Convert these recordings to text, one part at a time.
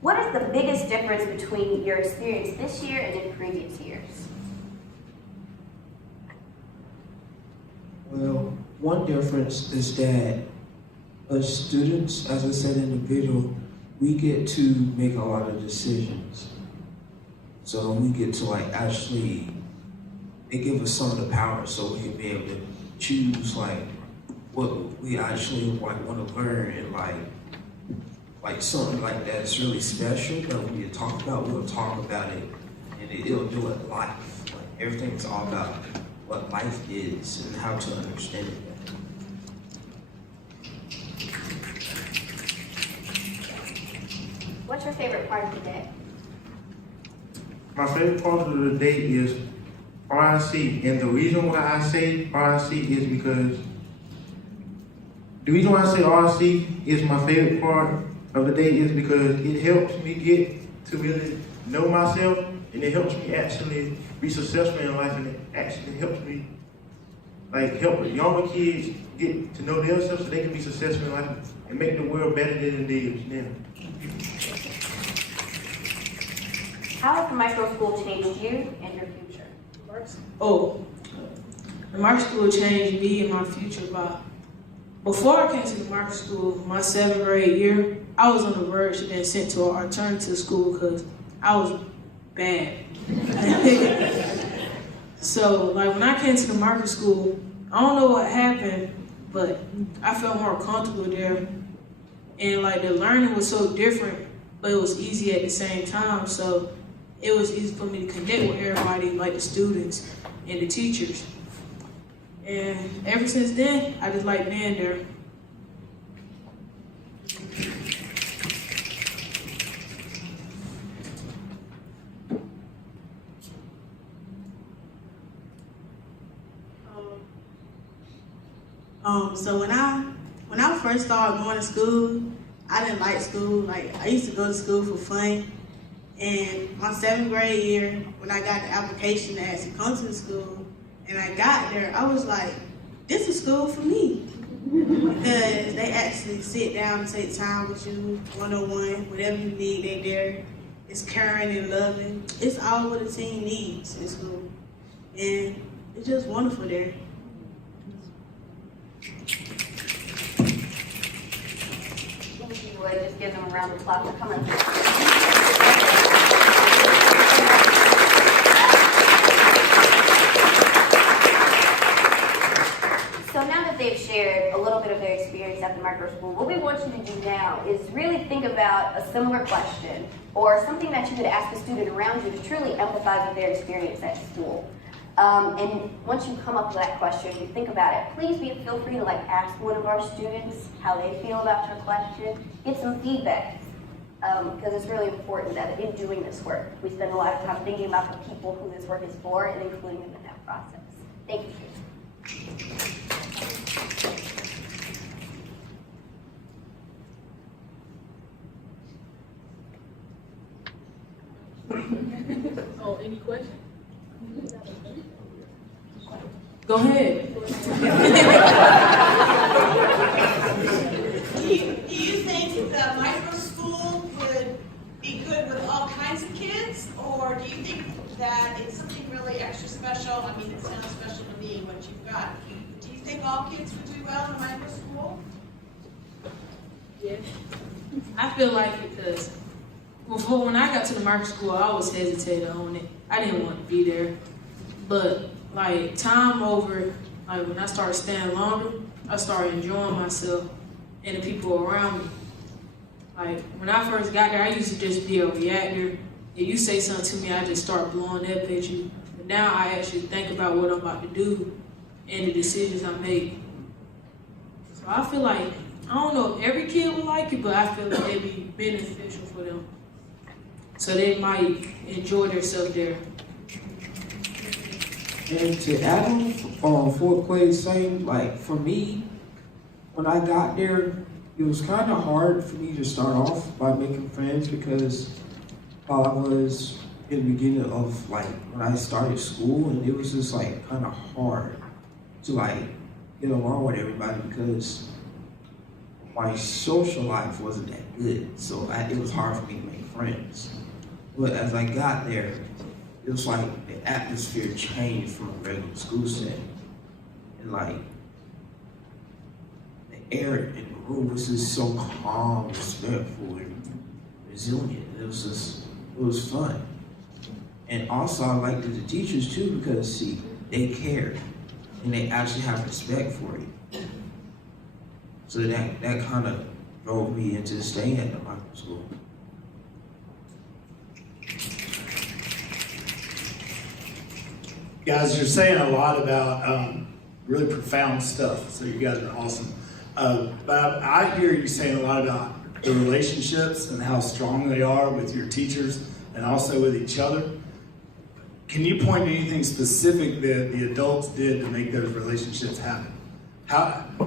What is the biggest difference between your experience this year and in previous years? Well, one difference is that as students, as I said in the video, we get to make a lot of decisions. So we get to actually, they give us some of the power so we can be able to choose what we actually want to learn, and like something like that's really special that we need to talk about, we'll talk about it, and it'll do it life. Everything's all about what life is and how to understand it. What's your favorite part of the day? My favorite part of the day is RIC, and the reason why I say RIC is because my favorite part of the day is because it helps me get to really know myself, and it helps me actually be successful in life, and it actually helps me help younger kids get to know themselves so they can be successful in life and make the world better than it is now. How has the micro school changed you and your future? The micro school changed me and my future before I came to the micro school, my 7th grade year, I was on the verge of being sent to an alternative school because I was bad. So when I came to the micro school, I don't know what happened, but I felt more comfortable there. And the learning was so different, but it was easy at the same time. So it was easy for me to connect with everybody, like the students and the teachers. And ever since then, I just like being there. So when I first started going to school, I didn't like school. I used to go to school for fun. And my 7th grade year, when I got the application to actually come to the school, and I got there, I was like, this is school for me. Because they actually sit down and take time with you, one-on-one, whatever you need, they there. It's caring and loving. It's all what a teen needs in school. And it's just wonderful there. If you would, just give them a round of applause for coming. So now that they've shared a little bit of their experience at the micro school, what we want you to do now is really think about a similar question or something that you could ask a student around you to truly empathize with their experience at school. And once you come up with that question, you think about it, please feel free to ask one of our students how they feel about your question, get some feedback. Because it's really important that in doing this work, we spend a lot of time thinking about the people who this work is for and including them in that process. Thank you. Any questions? Go ahead. Do you think the micro school would be good with all kinds of kids, or do you think that it's something really extra special? I mean, it sounds special to me what you've got. Do you think all kids would do well in a micro school? Yes. I feel like it because before, when I got to the micro school, I was hesitating on it. I didn't want to be there. But time over, when I started staying longer, I started enjoying myself and the people around me. When I first got there, I used to just be a reactor. If you say something to me, I just start blowing up at you. But now I actually think about what I'm about to do and the decisions I make. So I feel I don't know if every kid would like it, but I feel like it'd be beneficial for them. So they might enjoy themselves there. And to add on Fort Clay's saying, for me, when I got there, it was kind of hard for me to start off by making friends because while I was in the beginning of when I started school, and it was just kind of hard to get along with everybody because my social life wasn't that good. So it was hard for me to make friends. friends. But as I got there, it was like the atmosphere changed from a regular school setting. And like, the air in the room was just so calm, respectful, and resilient. It was fun. And also I liked the teachers too, because see, they cared and they actually have respect for you. So that kind of drove me into staying at the micro school. Guys, you're saying a lot about really profound stuff, so you guys are awesome. But I hear you saying a lot about the relationships and how strong they are with your teachers and also with each other. Can you point to anything specific that the adults did to make those relationships happen?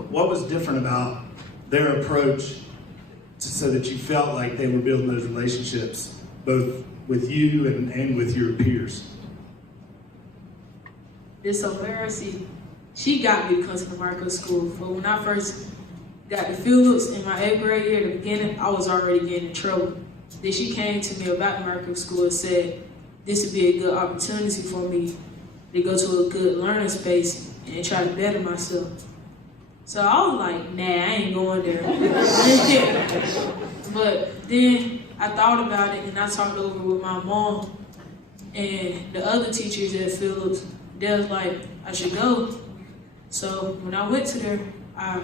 What was different about their approach so that you felt like they were building those relationships both with you and with your peers? This O'Haracy, she got me to come to the micro school. For when I first got to Phillips in my 8th grade year, at the beginning, I was already getting in trouble. Then she came to me about the micro school and said, this would be a good opportunity for me to go to a good learning space and try to better myself. So I was like, nah, I ain't going there. But then I thought about it and I talked over with my mom and the other teachers at Phillips. They was like, I should go. So when I went to there, I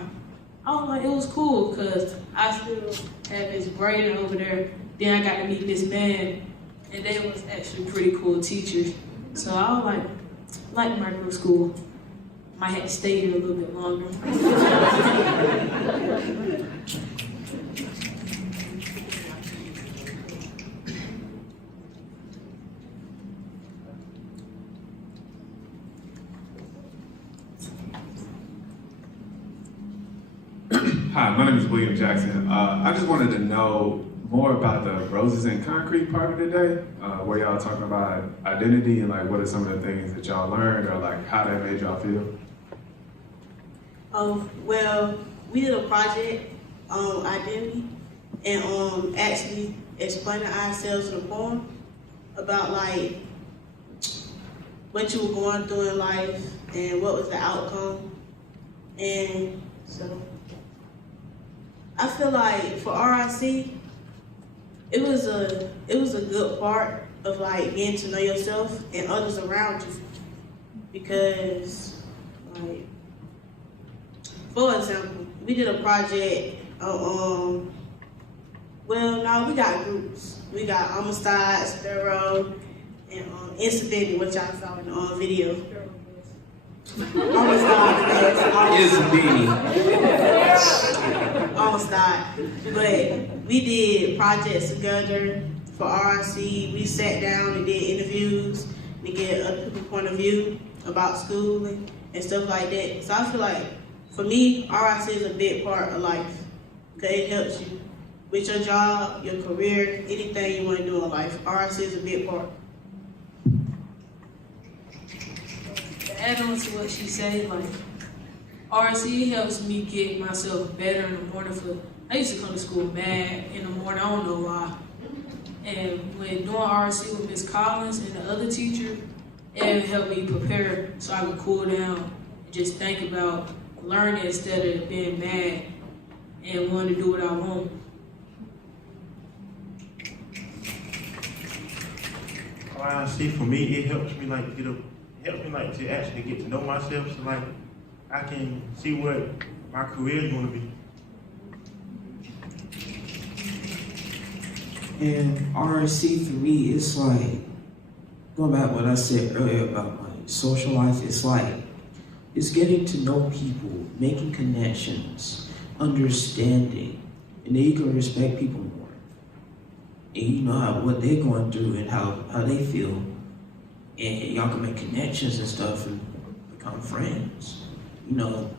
was like, it was cool because I still had Miss Braden over there. Then I got to meet this man, and they was actually pretty cool teachers. So I was like micro school. Might have to stay here a little bit longer. Hi, my name is William Jackson. I just wanted to know more about the Roses and Concrete part of the day, where y'all talking about identity and like what are some of the things that y'all learned or like how that made y'all feel? Well, we did a project on identity and actually explaining ourselves in a poem about like what you were going through in life and what was the outcome. And so I feel like for RIC, it was a good part of like getting to know yourself and others around you, because like, for example, we did a project we got groups. We got Amistad, Sparrow, and Incident, which I saw in the video. Amistad. But we did projects together for RIC. We sat down and did interviews to get other people's point of view about schooling and stuff like that. So I feel like, for me, RIC is a big part of life, because it helps you with your job, your career, anything you want to do in life. RIC is a big part. To add on to what she said, like, RC helps me get myself better in the morning. I used to come to school mad in the morning, I don't know why. And when doing RC with Miss Collins and the other teacher, it helped me prepare so I could cool down and just think about learning instead of being mad and wanting to do what I want. See, for me, it helps me like to actually get to know myself, so like I can see what my career is going to be. And RSC for me, it's like, going back to what I said earlier about my social life, it's getting to know people, making connections, understanding, and then you can respect people more. And you know what they're going through and how they feel. And y'all can make connections and stuff and become friends. You know,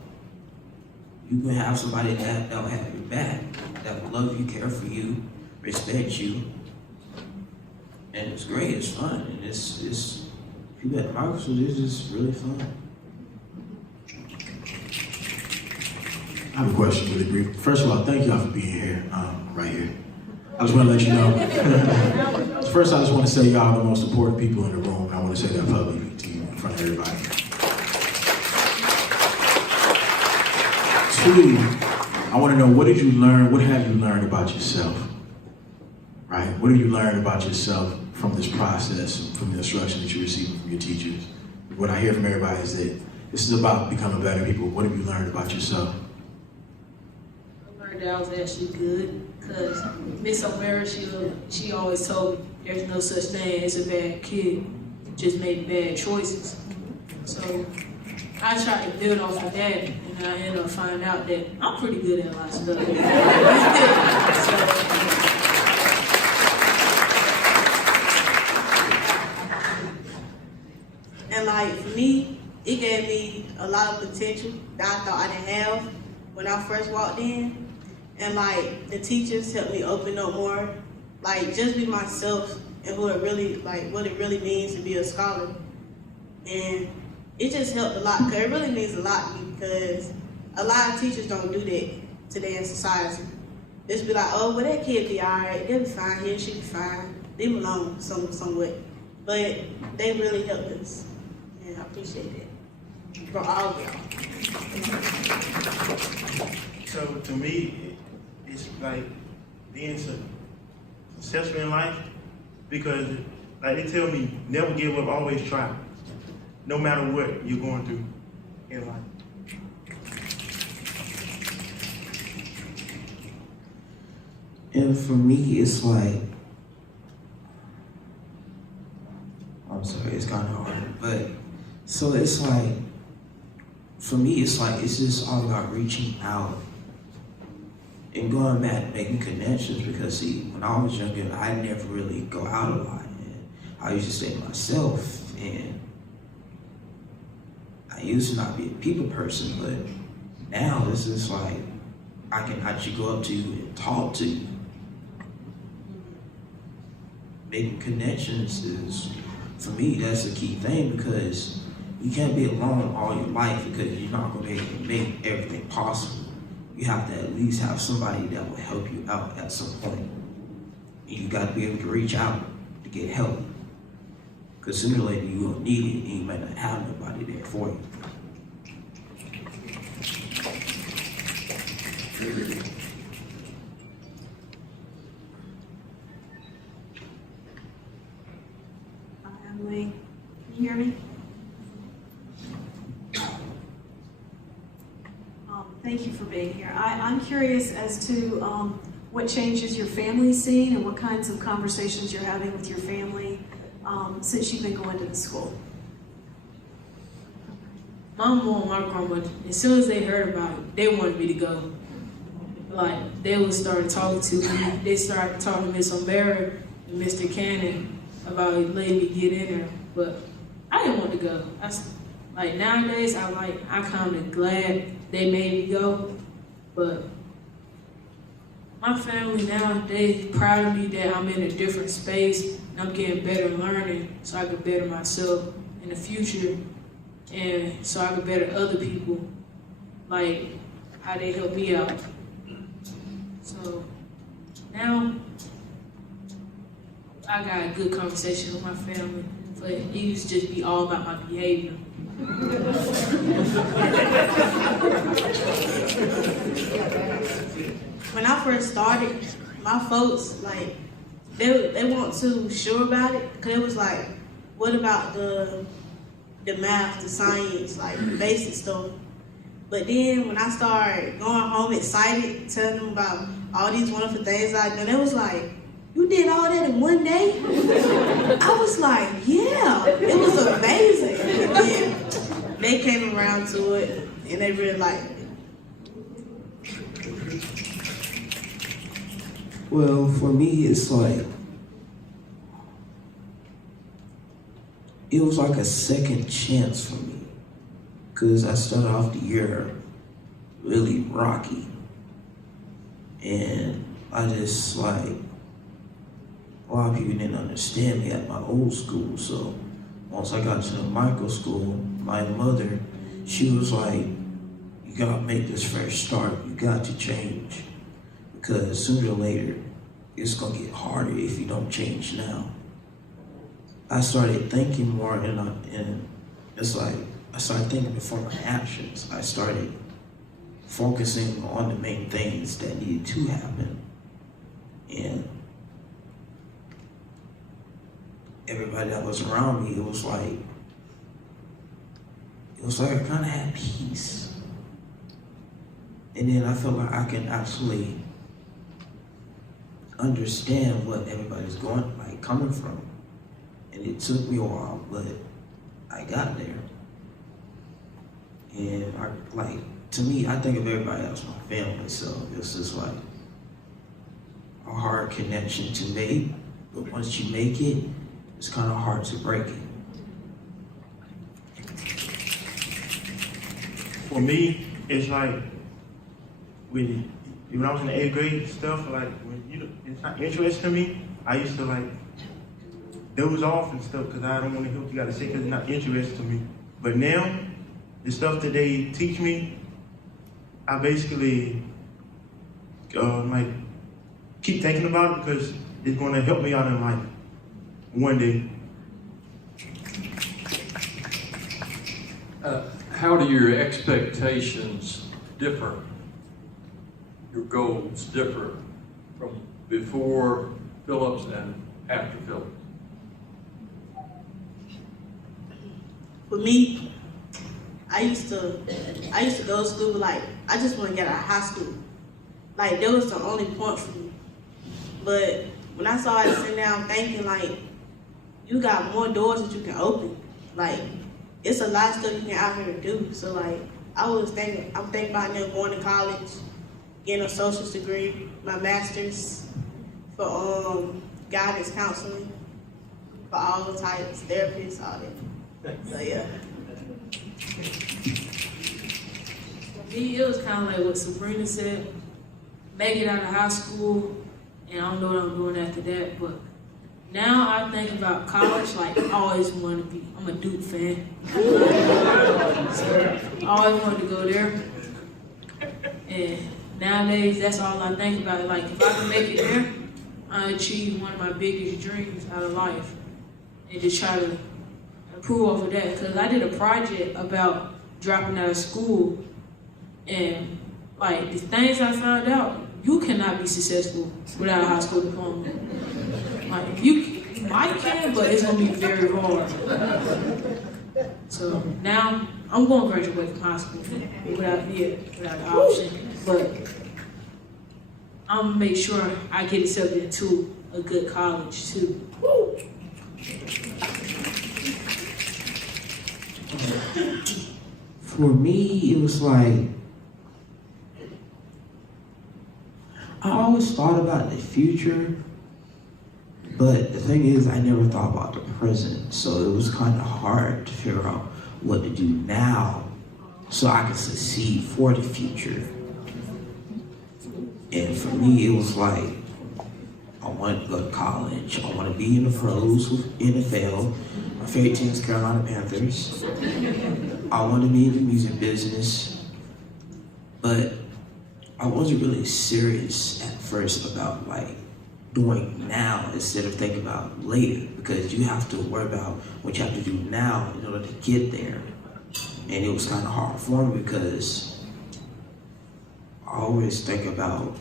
you can have somebody that'll have your back, that will love you, care for you, respect you. And it's great, it's fun. And it's people at Microsoft, it's just really fun. I have a question really brief. First of all, thank y'all for being here, right here. I just want to let you know. First, I just want to say y'all are the most important people in the room, and I want to say that publicly to you in front of everybody. Two, I want to know, what did you learn, what have you learned about yourself? Right? What have you learned about yourself from this process, from the instruction that you're receiving from your teachers? What I hear from everybody is that this is about becoming better people. What have you learned about yourself? I learned that I was actually good, because Miss O'Mara, she always told me there's no such thing as a bad kid, just make bad choices. So I tried to build off of that, and I ended up finding out that I'm pretty good at a lot of stuff. And like for me, it gave me a lot of potential that I thought I didn't have when I first walked in. And like the teachers helped me open up more, like just be myself and what it really means to be a scholar. And it just helped a lot, because it really means a lot to me, because a lot of teachers don't do that today in society. Just be like, oh, well, that kid be all right, they'll be fine, he or she be fine, leave them alone somewhat. But they really helped us, and I appreciate that from all of y'all. So to me, it's like being successful in life, because like they tell me, never give up, always try. No matter what you're going through in life. And for me, it's like, I'm sorry, it's kind of hard, but so it's like, for me, it's like, it's just all about reaching out and going back, making connections, because see, when I was younger, I never really go out a lot, and I used to stay to myself, and I used to not be a people person, but now it's just like, I can actually go up to you and talk to you. Making connections is, for me, that's the key thing, because you can't be alone all your life, because you're not going to be able to make everything possible. You have to at least have somebody that will help you out at some point. And you got to be able to reach out to get help, because sooner or later you will need it, and you might not have nobody there for you. Hi, Emily. Can you hear me? Thank you for being here. I'm curious as to what changes your family's seen and what kinds of conversations you're having with your family since you've been going to the school. My mom and my grandma, as soon as they heard about it, they wanted me to go. Like, they would start talking to me. They started talking to Miss O'Mara and Mr. Cannon about letting me get in there, but I didn't want to go. Like nowadays, I'm kind of glad they made me go, but my family now, they proud of me that I'm in a different space and I'm getting better learning so I can better myself in the future, and so I can better other people, like how they help me out. So now I got a good conversation with my family, but it used to just be all about my behavior. When I first started, my folks, like, they weren't too sure about it, because it was like, what about the math, the science, like the basic stuff? But then when I started going home excited, telling them about all these wonderful things I'd done, it was like, you did all that in one day? I was like, yeah, it was amazing. And then they came around to it, and they really liked it. Well, for me, it's like, it was like a second chance for me, because I started off the year really rocky, and I just like, a lot of people didn't understand me at my old school, so once I got to the micro school, my mother, she was like, you gotta make this fresh start, you got to change, because sooner or later, it's gonna get harder if you don't change now. I started thinking more, and it's like I started thinking before my actions. I started focusing on the main things that needed to happen, and everybody that was around me, it was like I kind of had peace, and then I felt like I can actually understand what everybody's coming from. And it took me a while, but I got there. And to me, I think of everybody else my family, so it's just like a hard connection to make, but once you make it, it's kind of hard to break it. For me, it's like when I was in the 8th grade stuff, like when it's not interesting to me, I used to like doze off and stuff because I don't want to hear what you got to say because it's not interesting to me. But now, the stuff that they teach me, I basically keep thinking about it because it's going to help me out in life one day. How do your expectations differ? Your goals differ from before Phillips and after Phillips? For me, I used to go to school like I just want to get out of high school. Like that was the only point for me. But when I started sitting down thinking like you got more doors that you can open. Like it's a lot of stuff you can out here to do. So like I'm thinking about now going to college, getting a associate's degree, my master's for guidance counseling, for all the types, therapists, all that. So yeah. For me, it was kind of like what Sabrina said. Make it out of high school, and I don't know what I'm doing after that, but now I think about college like I always wanted to be. I'm a Duke fan. So I always wanted to go there. And nowadays, that's all I think about. Like, if I can make it there, I achieve one of my biggest dreams out of life. And just try to improve over that. Because I did a project about dropping out of school. And, like, the things I found out, you cannot be successful without a high school diploma. Like, you might can, but it's going to be very hard. So now, I'm going to graduate from high school without the option. But I'm going to make sure I get accepted into a good college, too. For me, it was like, I always thought about the future, but the thing is, I never thought about the present. So it was kind of hard to figure out what to do now so I could succeed for the future. And for me, it was like, I wanted to go to college. I want to be in the pros with NFL. My favorite team is Carolina Panthers. I want to be in the music business. But I wasn't really serious at first about like doing now instead of thinking about later, because you have to worry about what you have to do now in order to get there. And it was kind of hard for me because I always think about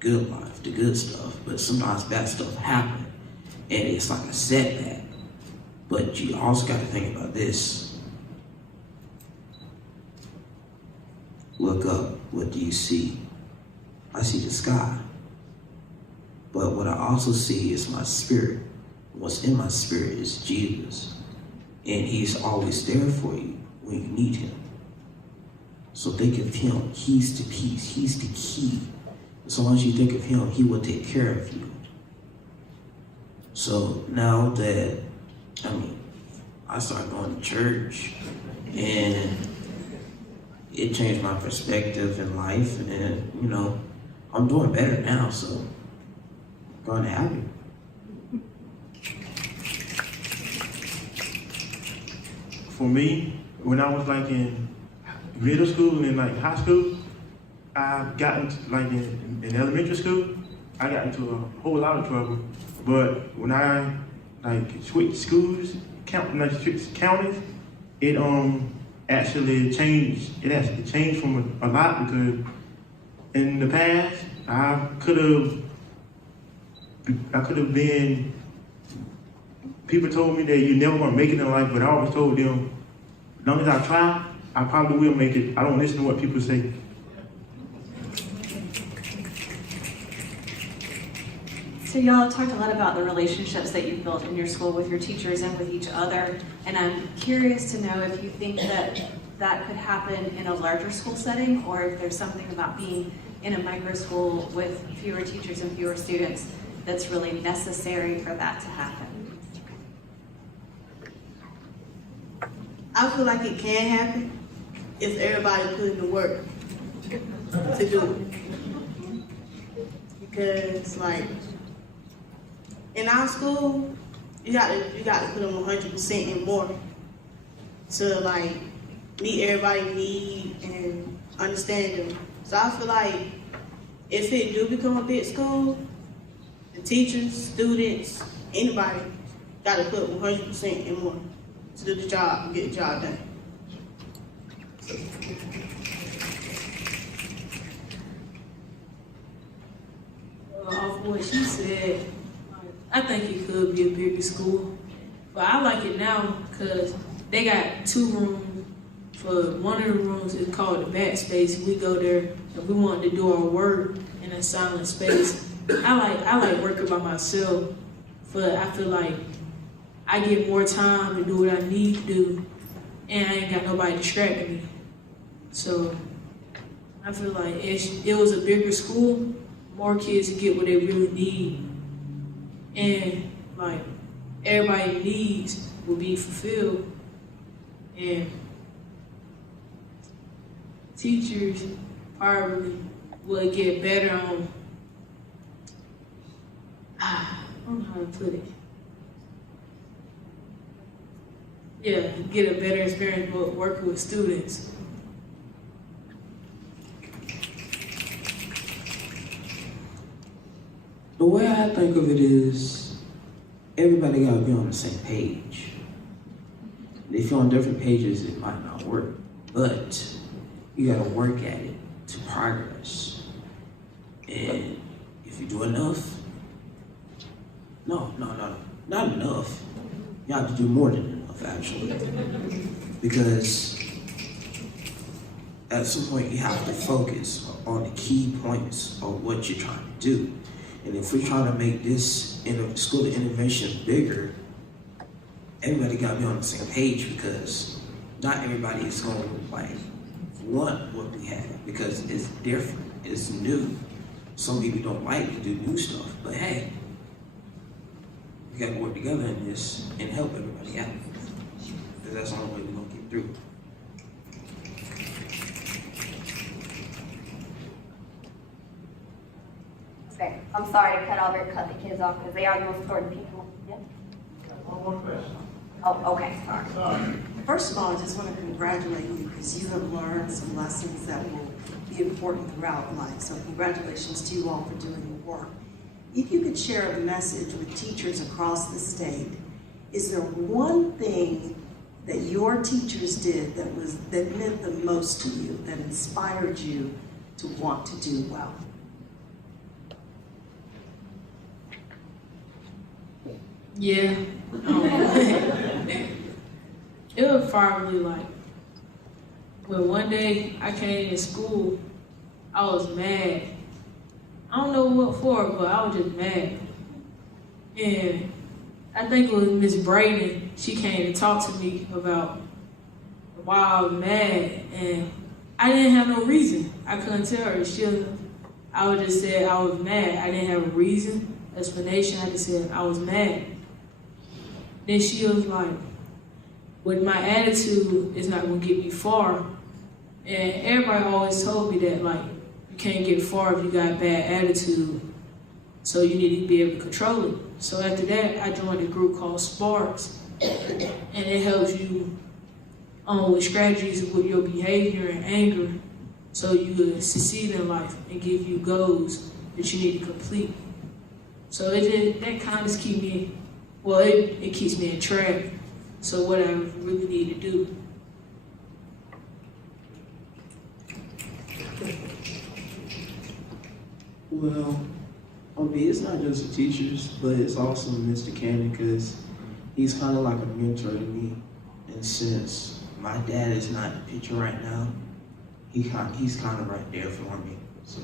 good life, the good stuff, but sometimes bad stuff happen and it's like a setback. But you also got to think about this. Look up, what do you see? I see the sky. But what I also see is my spirit. What's in my spirit is Jesus. And he's always there for you when you need him. So think of him. He's the peace. He's the key. As long as you think of him, he will take care of you. So now that, I started going to church and it changed my perspective in life, and I'm doing better now, so I'm going to happy. For me, when I was like in middle school and like high school, I got into like in elementary school, I got into a whole lot of trouble. But when I switched schools, switched counties, it actually changed. It actually changed from a lot, because in the past I could have been. People told me that you're never gonna make it in life, but I always told them, as long as I try, I probably will make it. I don't listen to what people say. So y'all talked a lot about the relationships that you've built in your school with your teachers and with each other, and I'm curious to know if you think that that could happen in a larger school setting, or if there's something about being in a micro school with fewer teachers and fewer students that's really necessary for that to happen. I feel like it can happen if everybody put in the work to do it. Because like in our school, you got to put them 100% and more to like meet everybody's need and understand them. So I feel like if it do become a big school, the teachers, students, anybody got to put 100% and more to do the job and get the job done. Off what she said, I think it could be a bigger school, but I like it now because they got 2 rooms. For one of the rooms is called the back space. We go there and we want to do our work in a silent space. I like working by myself, but I feel like I get more time to do what I need to do, and I ain't got nobody distracting me. So I feel like if it was a bigger school, more kids would get what they really need, and like everybody's needs will be fulfilled, and teachers probably will get better on, I don't know how to put it. Yeah, get a better experience working with students. The way I think of it is, everybody gotta be on the same page. If you're on different pages, it might not work, but you gotta work at it to progress. And if you do enough, not enough. You have to do more than enough, actually. Because at some point you have to focus on the key points of what you're trying to do. And if we're trying to make this school of innovation bigger, everybody gotta be on the same page, because not everybody is gonna want what we have, because it's different, it's new. Some people don't like to do new stuff, but hey, we gotta work together in this and help everybody out, because that's the only way we're gonna get through. Okay, I'm sorry to cut the kids off because they are the most important people. Yep. One more question. Oh, okay, sorry. First of all, I just want to congratulate you because you have learned some lessons that will be important throughout life. So congratulations to you all for doing the work. If you could share a message with teachers across the state, is there one thing that your teachers did that meant the most to you, that inspired you to want to do well? Yeah. It was probably like, when one day I came to school, I was mad. I don't know what for, but I was just mad. And I think it was Miss Braden, she came to talk to me about why I was mad, and I didn't have no reason. I couldn't tell her. I would just say I was mad. I didn't have a reason, explanation. I just said I was mad. Then she was like, with my attitude, it's not gonna get me far. And everybody always told me that, like, you can't get far if you got a bad attitude. So you need to be able to control it. So after that, I joined a group called Sparks. And it helps you with strategies with your behavior and anger, so you will succeed in life and give you goals that you need to complete. So that kind of keeps me, well, it keeps me in track. So what I really need to do. Well, I mean, it's not just the teachers, but it's also Mr. Cannon, because he's kind of like a mentor to me. And since my dad is not in the picture right now, he's kind of right there for me. So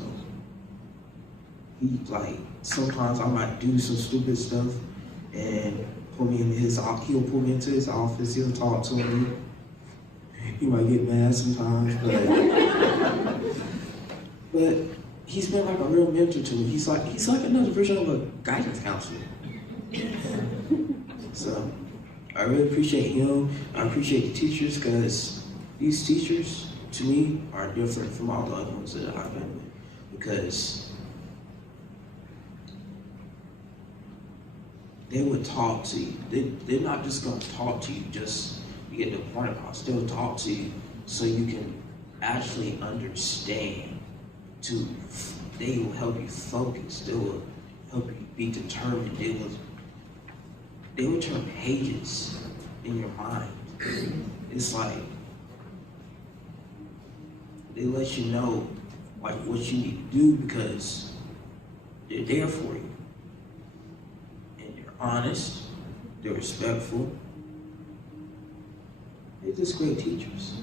he, like, sometimes I might do some stupid stuff and pull me into he'll pull me into his office, he'll talk to me. He might get mad sometimes, but he's been like a real mentor to me. He's like another version of a guidance counselor. So I really appreciate him. I appreciate the teachers, because these teachers, to me, are different from all the other ones that I've been with, because they would talk to you. They're not just going to talk to you just to get the point across. They'll talk to you so you can actually understand. They will help you focus. They will help you be determined. They will turn pages in your mind. It's like they let you know like what you need to do, because they're there for you. And they're honest, they're respectful. They're just great teachers.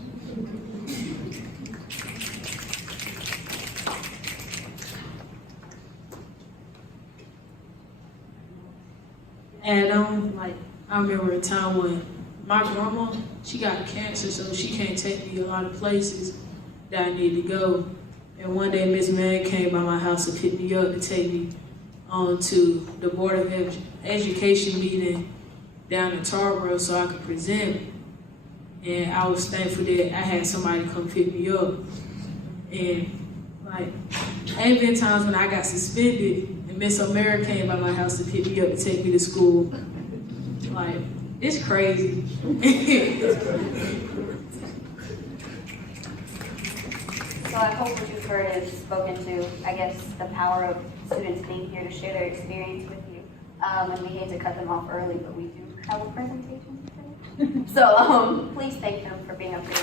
And I remember a time when my grandma, she got cancer, so she can't take me a lot of places that I need to go. And one day Miss Mann came by my house and picked me up to take me to the Board of Education meeting down in Tarboro so I could present. And I was thankful that I had somebody come pick me up. And like, ain't been times when I got suspended and Miss O'Mara came by my house to pick me up to take me to school. Like, it's crazy. So I hope what you've heard is spoken to, I guess, the power of students being here to share their experience with you. And we hate to cut them off early, but we do have a presentation today. So please thank them for being up here.